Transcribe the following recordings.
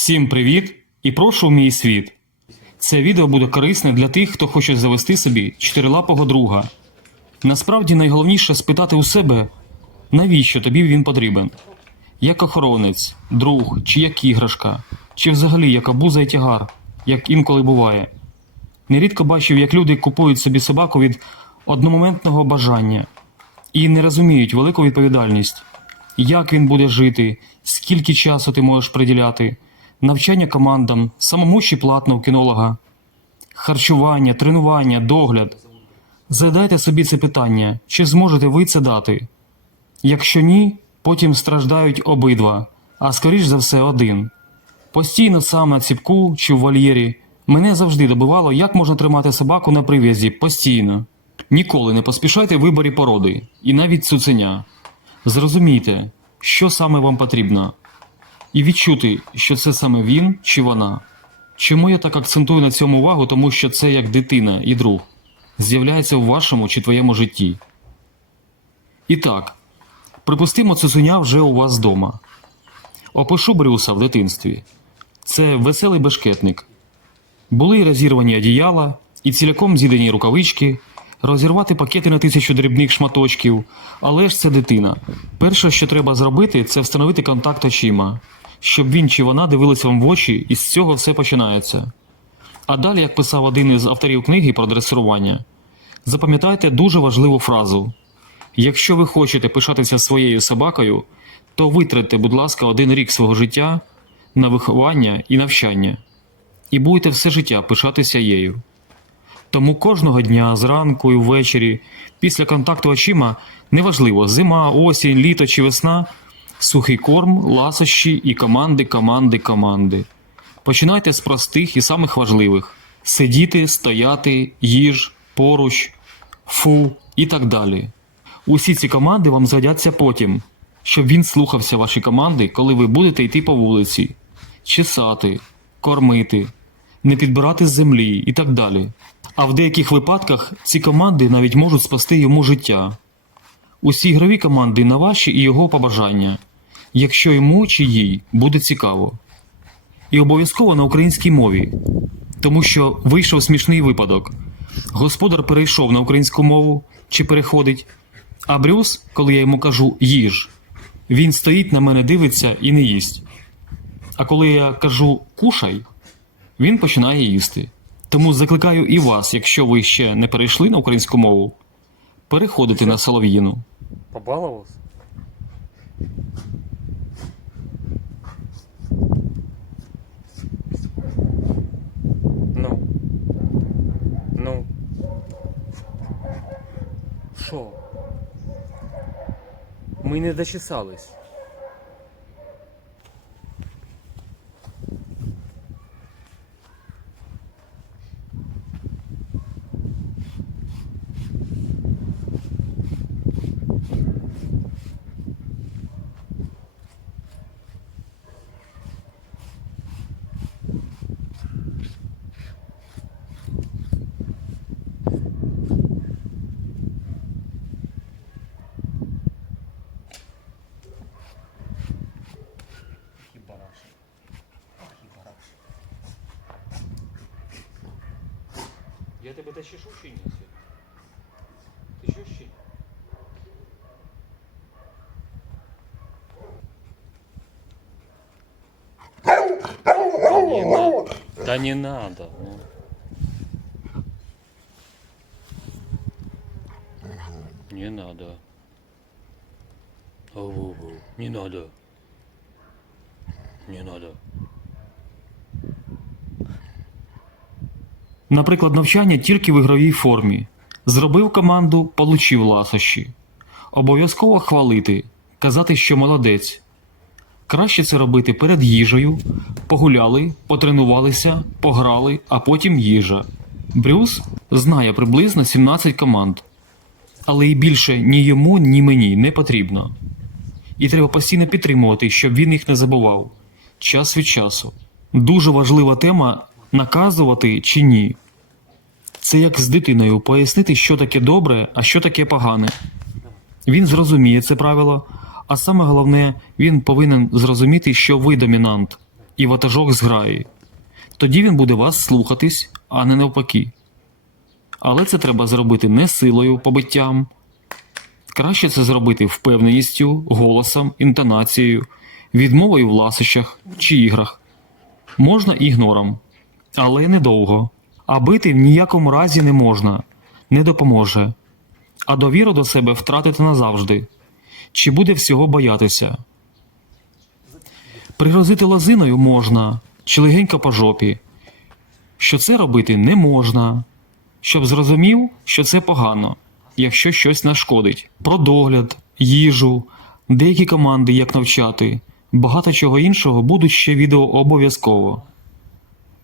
Всім привіт і прошу в мій світ. Це відео буде корисне для тих, хто хоче завести собі чотирилапого друга. Насправді найголовніше спитати у себе, навіщо тобі він потрібен? Як охоронець, друг, чи як іграшка, чи взагалі як обуза і тягар, як інколи буває. Нерідко бачив, як люди купують собі собаку від одномоментного бажання і не розуміють велику відповідальність, як він буде жити, скільки часу ти можеш приділяти, навчання командам, самому чи платно у кінолога, харчування, тренування, догляд. Задайте собі це питання, чи зможете ви це дати? Якщо ні, потім страждають обидва, а скоріш за все один. Постійно сам на ціпку чи в вольєрі мене завжди добивало, як можна тримати собаку на прив'язі постійно. Ніколи не поспішайте в виборі породи, і навіть цуценя. Зрозумійте, що саме вам потрібно, і відчути, що це саме він чи вона. Чому я так акцентую на цьому увагу, тому що це як дитина і друг з'являється в вашому чи твоєму житті. І так, припустимо, цуценя вже у вас вдома. Опишу Брюса в дитинстві. Це веселий бешкетник. Були розірвані одіяла і ціляком з'їдені рукавички, розірвати пакети на тисячу дрібних шматочків, але ж це дитина. Перше, що треба зробити, це встановити контакт очима, щоб він чи вона дивилися вам в очі, і з цього все починається. А далі, як писав один із авторів книги про дресирування, запам'ятайте дуже важливу фразу: якщо ви хочете пишатися своєю собакою, то витратьте, будь ласка, один рік свого життя на виховання і навчання, і будете все життя пишатися їю. Тому кожного дня, зранку і ввечері, після контакту очима, неважливо, зима, осінь, літо чи весна, сухий корм, ласощі і команди, команди, команди. Починайте з простих і самих важливих: сидіти, стояти, їж, поруч, фу і так далі. Усі ці команди вам згодяться потім, щоб він слухався ваші команди, коли ви будете йти по вулиці, чесати, кормити, не підбирати з землі і так далі. А в деяких випадках ці команди навіть можуть спасти йому життя. Усі ігрові команди на ваші і його побажання, якщо йому чи їй буде цікаво. І обов'язково на українській мові, тому що вийшов смішний випадок. Господар перейшов на українську мову чи переходить, а Брюс, коли я йому кажу їж, він стоїть на мене, дивиться і не їсть. А коли я кажу кушай, він починає їсти. Тому закликаю і вас, якщо ви ще не перейшли на українську мову, переходити на солов'їну. Побаловался? Ну. Ну. Що? Ми не дочесались. Я тебе дочешу чи ні? Ти що ще? Не надо. Да не надо. Ну. Не надо. Ау-ау-ау. Не надо. Не надо. Наприклад, навчання тільки в ігровій формі. Зробив команду, получив ласощі. Обов'язково хвалити, казати, що молодець. Краще це робити перед їжею. Погуляли, потренувалися, пограли, а потім їжа. Брюс знає приблизно 17 команд. Але і більше ні йому, ні мені не потрібно. І треба постійно підтримувати, щоб він їх не забував. Час від часу. Дуже важлива тема наказувати чи ні. Це як з дитиною пояснити, що таке добре, а що таке погане. Він зрозуміє це правило, а саме головне, він повинен зрозуміти, що ви домінант, і ватажок зграї. Тоді він буде вас слухатись, а не навпаки. Але це треба зробити не силою, побиттям. Краще це зробити впевненістю, голосом, інтонацією, відмовою в ласощах чи іграх. Можна ігнором, але недовго. А бити в ніякому разі не можна, не допоможе. А довіру до себе втратити назавжди. Чи буде всього боятися? Пригрозити лозиною можна, чи легенько по жопі. Що це робити не можна, щоб зрозумів, що це погано, якщо щось нашкодить. Про догляд, їжу, деякі команди, як навчати, багато чого іншого будуть ще відео обов'язково.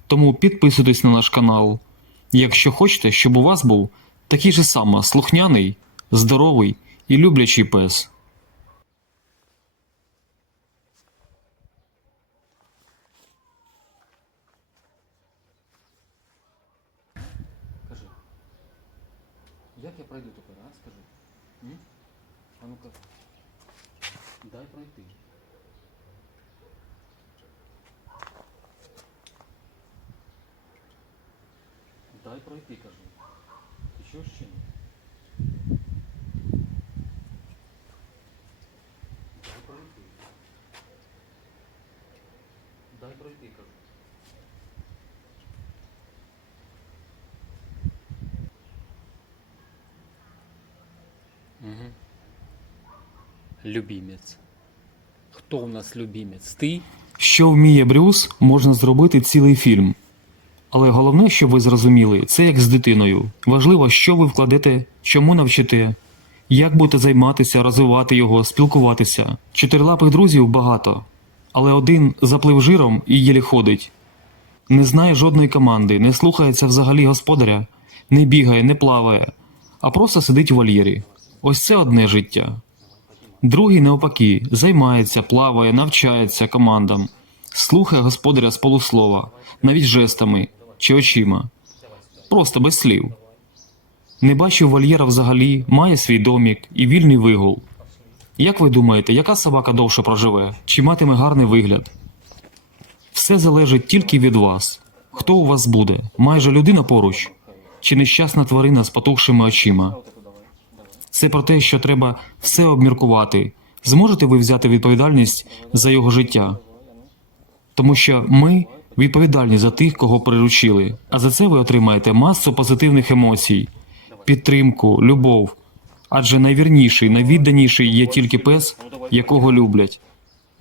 Тому підписуйтесь на наш канал, якщо хочете, щоб у вас був такий же само слухняний, здоровий і люблячий пес. Скажи. Як я пройду тепер, а? Скажи. М? А ну-ка. Дай пройти. Дай пройти, кажу. Ти чуєш чи ні? Дай пройти. Дай пройти, кажу. Угу. Любімець. Хто у нас любімець? Ти? Що вміє Брюс, можна зробити цілий фільм. Але головне, щоб ви зрозуміли, це як з дитиною. Важливо, що ви вкладете, чому навчите, як будете займатися, розвивати його, спілкуватися. Чотирилапих друзів багато, але один заплив жиром і єлі ходить. Не знає жодної команди, не слухається взагалі господаря, не бігає, не плаває, а просто сидить у вольєрі. Ось це одне життя. Другий навпаки займається, плаває, навчається командам, слухає господаря з полуслова, навіть жестами чи очима, просто без слів. Не бачив вольєра взагалі, має свій домік і вільний вигул. Як ви думаєте, яка собака довше проживе, чи матиме гарний вигляд? Все залежить тільки від вас. Хто у вас буде? Майже людина поруч, чи нещасна тварина з потухшими очима? Це про те, що треба все обміркувати. Зможете ви взяти відповідальність за його життя? Тому що ми відповідальні за тих, кого приручили, а за це ви отримаєте масу позитивних емоцій, підтримку, любов. Адже найвірніший, найвідданіший є тільки пес, якого люблять.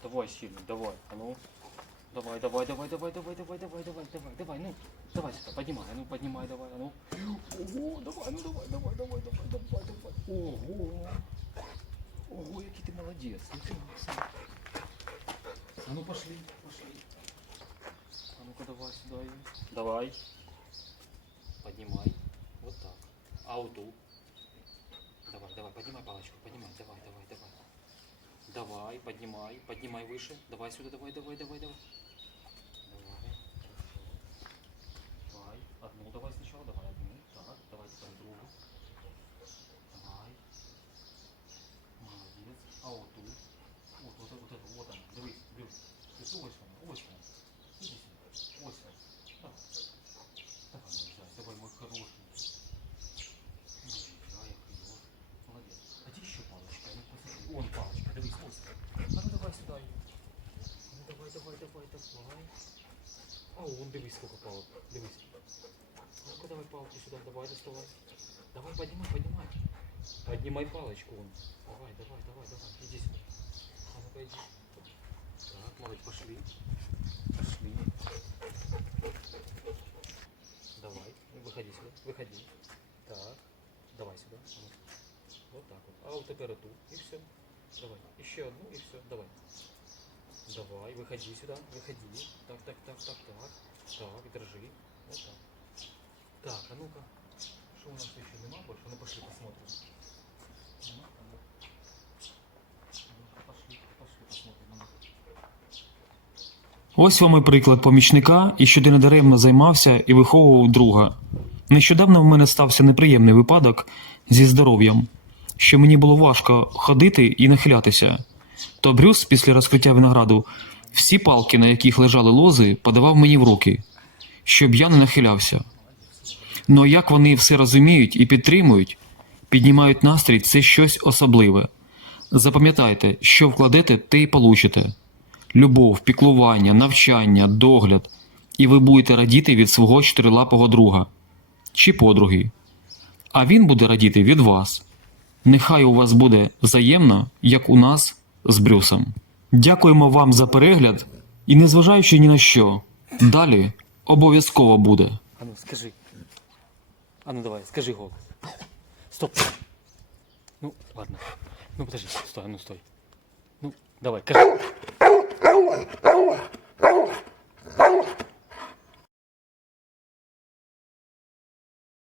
Давай сильно, давай. А ну. Давай, давай, давай, давай, давай, давай, давай, давай, давай, давай, ну. Давай сюда, поднимай, ну поднимай, давай, а ну. Ого, давай, ну давай, давай, давай, давай, давай, давай. Ого. Ого, який. Ну ти молодець. А ну пошли, пошли. Ну-ка давай сюда ее. Давай. Поднимай. Вот так. А вот тут. Давай, давай, поднимай палочку, поднимай, давай, давай, давай. Давай, поднимай, поднимай выше. Давай сюда, давай, давай, давай, давай. Давай. Давай. Одну давай сначала, давай одну. Так, давай теперь другую. Давай. Молодец. А вот тут. Вот, вот, вот это, вот она. Дивись, дивись. Ось вона, ось вона. Иди сюда. Ось вона. Давай. Давай, мой зай, давай, мой хороший. Ай, я хороший. Молодец. А где еще палочка? Ну, посмотри. Вон палочка, дивись, ось. А ну давай сюда ее. Ну давай, давай, давай, давай. А вон дивись, сколько палок. Дивись. Ну-ка давай палки сюда, давай, доставай. Давай, поднимай, поднимай. Поднимай палочку вон. Давай, давай, давай, давай. Иди сюда. А ну-ка иди. Так, молодец, пошли. Пошли. Давай, выходи сюда, выходи. Так, давай сюда. Вот так вот. А вот теперь эту. И все. Давай. Еще одну и все. Давай. Давай, выходи сюда, выходи. Так, так, так, так, так. Так, держи. Вот так. Так, а ну-ка. Что у нас еще нема больше? Ну пошли посмотрим. Пошли, пошли посмотрим. Ось вам і приклад помічника, і що ти недаремно займався і виховував друга. Нещодавно в мене стався неприємний випадок зі здоров'ям, що мені було важко ходити і нахилятися. То Брюс після розкриття винограду Всі палки, на яких лежали лози, подавав мені в руки, щоб я не нахилявся. Ну як вони все розуміють і підтримують, піднімають настрій це щось особливе. Запам'ятайте, що вкладете, те й получите. Любов, піклування, навчання, догляд, і ви будете радіти від свого чотирилапого друга чи подруги. А він буде радіти від вас. Нехай у вас буде взаємно, як у нас з Брюсом. Дякуємо вам за перегляд і незважаючи ні на що, далі обов'язково буде. А ну скажи. А ну давай, скажи голос. Стоп. Ну, ладно. Ну подожди, стой, а ну стой. Ну, давай, кажи.